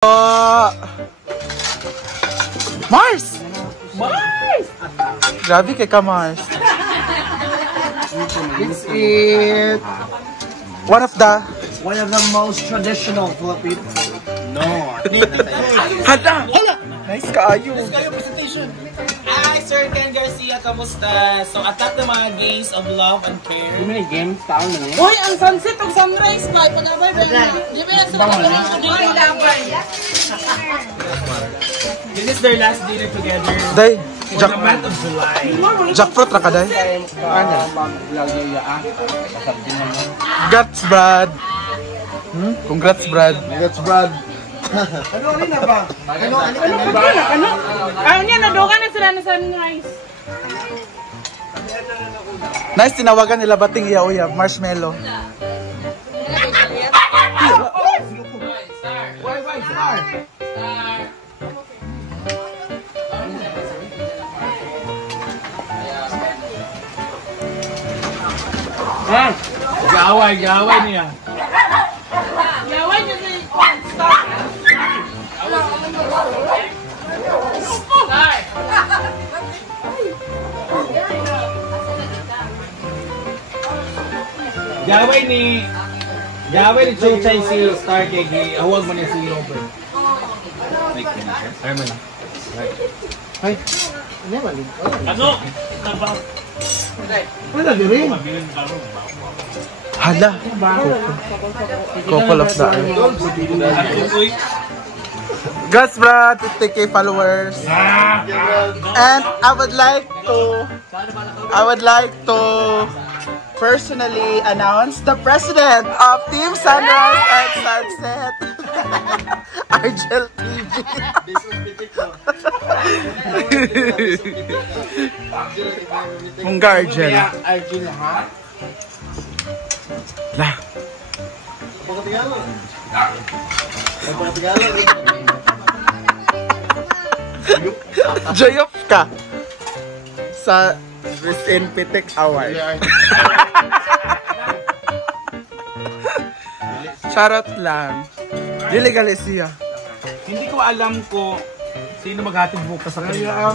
Mars! Mars! Grabe kay ka, Mars. It's it. One of the most traditional Filipino. No. Hada! Hola! Nice kaayo. Nice kaayo presentation. Hi, Sir Ken Garcia. Kamusta? So, attack the mga games of love and care. How many games taon na niya? Uy, ang sunset of sunrise pa. Pag-abay ba yan? Di ba yan sa This is their last dinner together. Day, For the month of July. jackfruit ra ka, day. Congrats, Brad. Congrats, Brad. Congrats, Brad. Ano rin na ba? Ano? Ayaw niya, nadoga na sila na sunrise. Nice, tinawagan nila bating iya-uya. Marshmallow. Gaway niya. Yaway niya sa stop. Gaway ni Chuchay si Star Kegi. Awag mo niya si Robert. Herman. Ay. Ano ba? Ano? Wala din. Hala. Couple of the eye. Congrats, Brad. 50K followers. And I would like to personally announce the president of Team Sunrise and Sunset, Argel TV. Mungga Argel. Arjun ha? Lah. Joyop ka sa Christine Pitik Award. Charot lang. Dili Galicia. Hindi ko alam ko sino maghatid bukas sa kanila.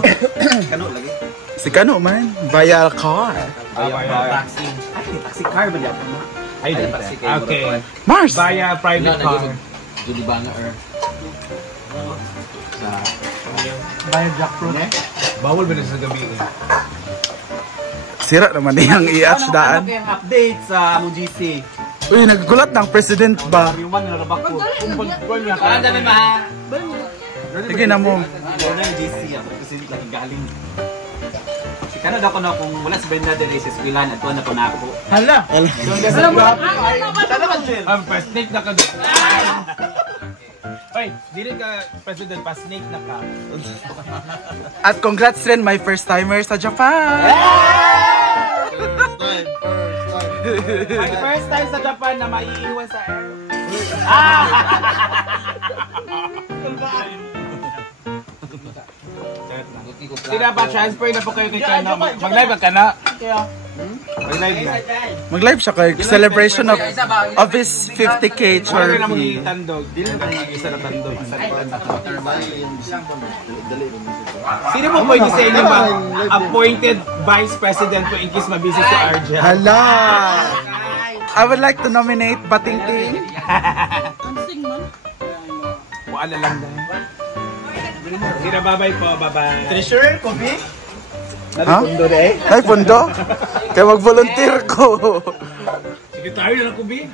Kano lagi? Si Kano man, via car. Taxi. Taxi car ba yan? Ay, okay. Mars! Via private car. Judi Banga or sa Via jackfruit. Bawal ba na sa gabi? Sira naman niyang i-atch daan. update sa MoGC. Uy, naggulat ng president ba? Yung one na rabak ko. Parang dami ma. Sige na mo. Ano yung GC ako kasi lagi galing. Si Kano daw ko na kung wala si Brenda din sa eskwelahan at na po na ako. Hala. Alam mo, Ang first snake na ka. Hoy, dili ka president pa snake na ka. At congrats rin my first timer sa Japan. My first time sa Japan na maiiwan sa air. Sila ba transfer na po kayo kay Kana? Mag-live ka na? Mag-live na. Mag-live siya kay celebration of his 50K Sorry na trophy. mag-tandog. Dili na mag-isa na tandog. Sino mo pwede sa inyo appointed vice president po in case mabisi si Arja? Hala! I would like to nominate Bating Ting. Ansing man. Wala lang dahil. Sino babay po, babay. Treasurer ko, B? Ha? Ay, pundo? Kaya mag-volunteer ko. Secretary na lang kubi.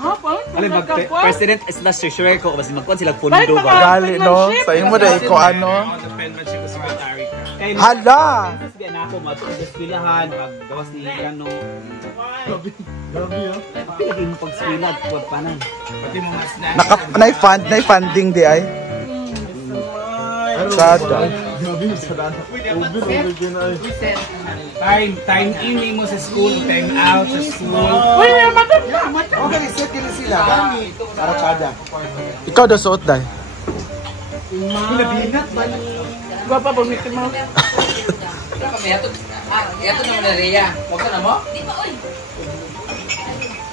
Ha, pa? Alam, president is na treasurer ko kasi magkuhan sila pundo Bakit ba? Gali, no? Sa imo dahil ko ano. Penmanship ko secretary ka. Hala! Sabi na ako, mag-eskwelahan, pag-gawas ni Kano. Grabe ah. Lagi mo pag-eskwela at pagpanan. Pati mga snacks. Nay-funding di ay. Sada. Time in mo sa school, time out sa school. Uy, matap na! Okay, set din sila. Para tsada. Ikaw daw suot dahil. Pinabinat ba ni? Gwapa ba Mickey Mouse? Ito naman na Rhea. Huwag ka na mo?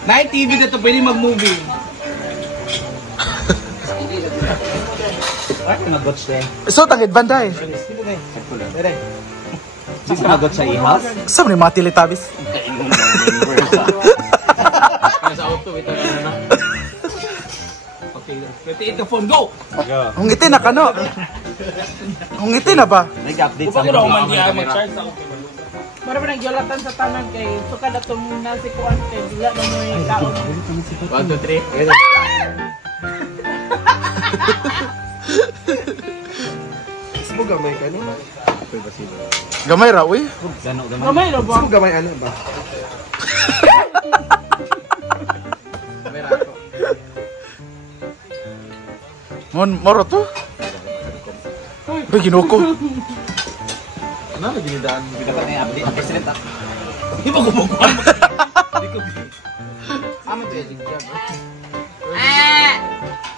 Night TV na to, pwede mag-movie. Ay, mag-gotch din. So, tangid banday. Saan ka mag-gotch sa ihas? Saan ni mga Teletubbies? Kaya sa auto, ito na. Okay, 28 ka phone, go! Ang ngiti na kano. Ang ngiti na ba? Nag-update Upang sa ko daw mga man diya camera. mag-charge sa auto. Para ba nagyolatan sa tanan kay sukad atong nasikuan kay dila na mo yung kaon. 1, 2, 3. Mo gamay ka no? Gamay ra, uy. Gano, gano. Gamay ra ba? Mo gamay ano ba? Moro to? Uy, ginuko. Ano na ginidaan? Dapat na yung update ng president. Di ba gumukuha? Di ko Amo to yung job.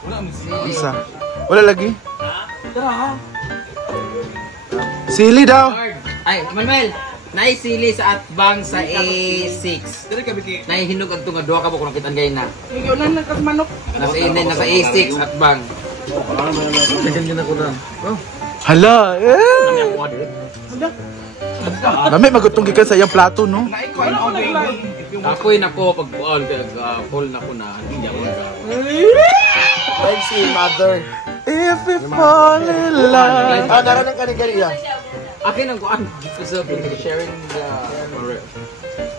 Wala mo si... Isa. Wala lagi. Sili daw. Ay, Manuel! Naisili sa atbang sa A6. Dali ka, Biki. Naihinog ang tunga. Duha ka po kung nakitaan kayo na. Nagyolan na kas manok. Nasa A6 atbang. Ganyan ako na. Hala, Dami magutong gikan sa iyang plato, no? Ano ko nag-live? Ako'y nako pag-on. Full na ko na. Hindi ako nag- Thanks you, mother. If we fall in love. Ah, naranang ka ni Galia. Akin ang kuan. Gusto ko sharing the...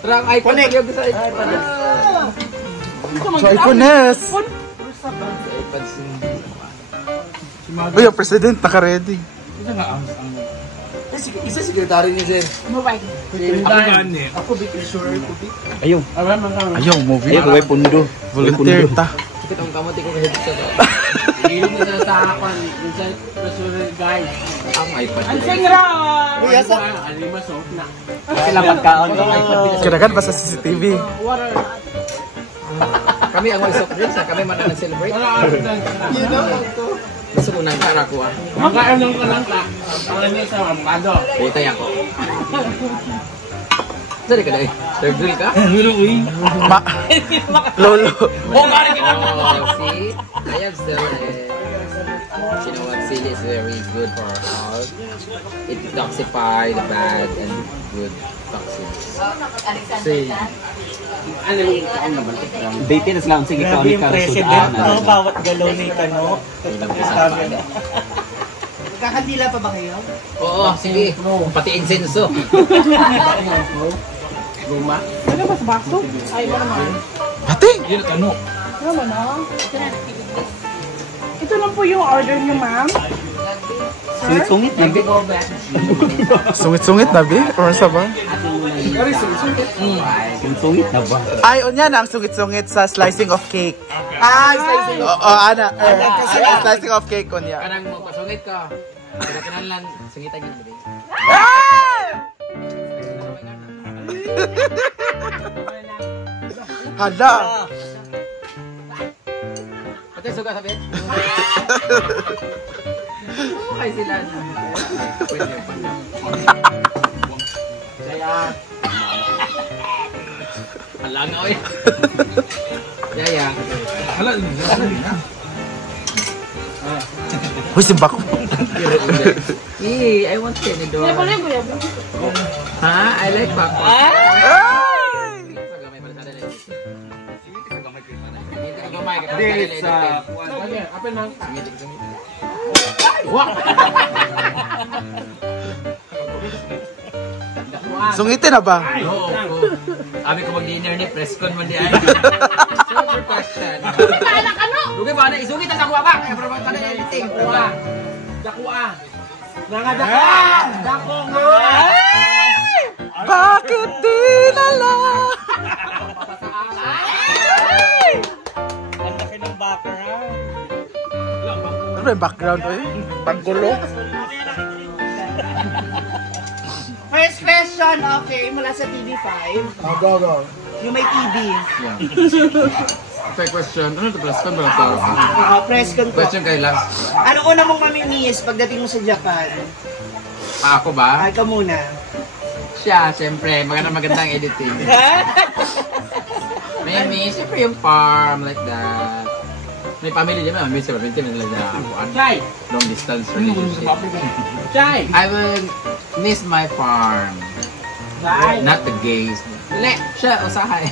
Tara, ang iPad. Connect! Sa iPad. Sa iPhone-ness. Sa iPad. Uy, ang president, naka-ready. Isa sekretary ni Zen. Mobile. Ako gani. Ako big sure ko big. Ayaw. Ayaw, movie. Ayaw, kaway pundo. Volunteer ta. Bakit ang kamote ko kahit sa... Hindi mo sa takon, sa president guys. Ang iPad. Ang singra! Uy, asa? Alima soft na. Kailang pagkaon yung iPad. Kinagan ba sa CCTV? Water. Kami ang mag-soft drinks. Kami man ang celebrate. You know, Gusto ko nang kara ko ah. Magkaanong ka lang ka. Ang niya sa amkado. Butay ako. Sorry ka na eh. Third grill ka? Ma... Lolo. Oh, see? I have still you know what? Chili is very good for our health. It detoxify the bad and good toxins. See? Ano yung taon na balik? Dating lang. Sige, ikaw ni Karasudan. Bawat galaw ni Kano. Kakandila pa ba kayo? Oo, sige. Pati insenso. Luma? Ano ba sa baso? Ay, ba naman? Bating! Yun, ano? Ano ba na? Ito lang po yung order niyo, ma'am. Sungit-sungit. Sungit-sungit na, be? Or sa ba? Sungit na ba? Ay, o yan ang sungit-sungit sa slicing of cake. slicing. Oo, ana. Slicing of cake ko niya. Kanang mo pasungit ka. Pero kinahanglan sungitan yun din. Hala! Pati suga sabi. Ay sila na. Kaya Alang oy. Yaya. Hala, Uy, simba ko. I want tenedor. Ha? I like bako. it's Sungitin na ba? Oo. Abi ko mag-dinner ni Prescon man di ay. Super question. Lugay ba na isugit ang nakuha ba? Kaya para ba tayo editing? Kuha. Dakua! Dako nga! Bakit di nala? Ang laki ng background. Ano ba yung background ko eh? Panggulo? First question, okay, mula sa TV5. Go. Yung may TV. Okay, question. Ano ito Prescon ba ito? Press con po. Question kayo lang. Ano una mong mamimiss pagdating mo sa Japan? Ako ba? Ay ka muna. Siya, siyempre. Magandang editing. Maybe, siyempre yung farm, like that. May family din naman, may 70 minutes na Chay! long distance relationship. Chay! I will miss my farm. Chay! Not the gays. Le, siya, usahay.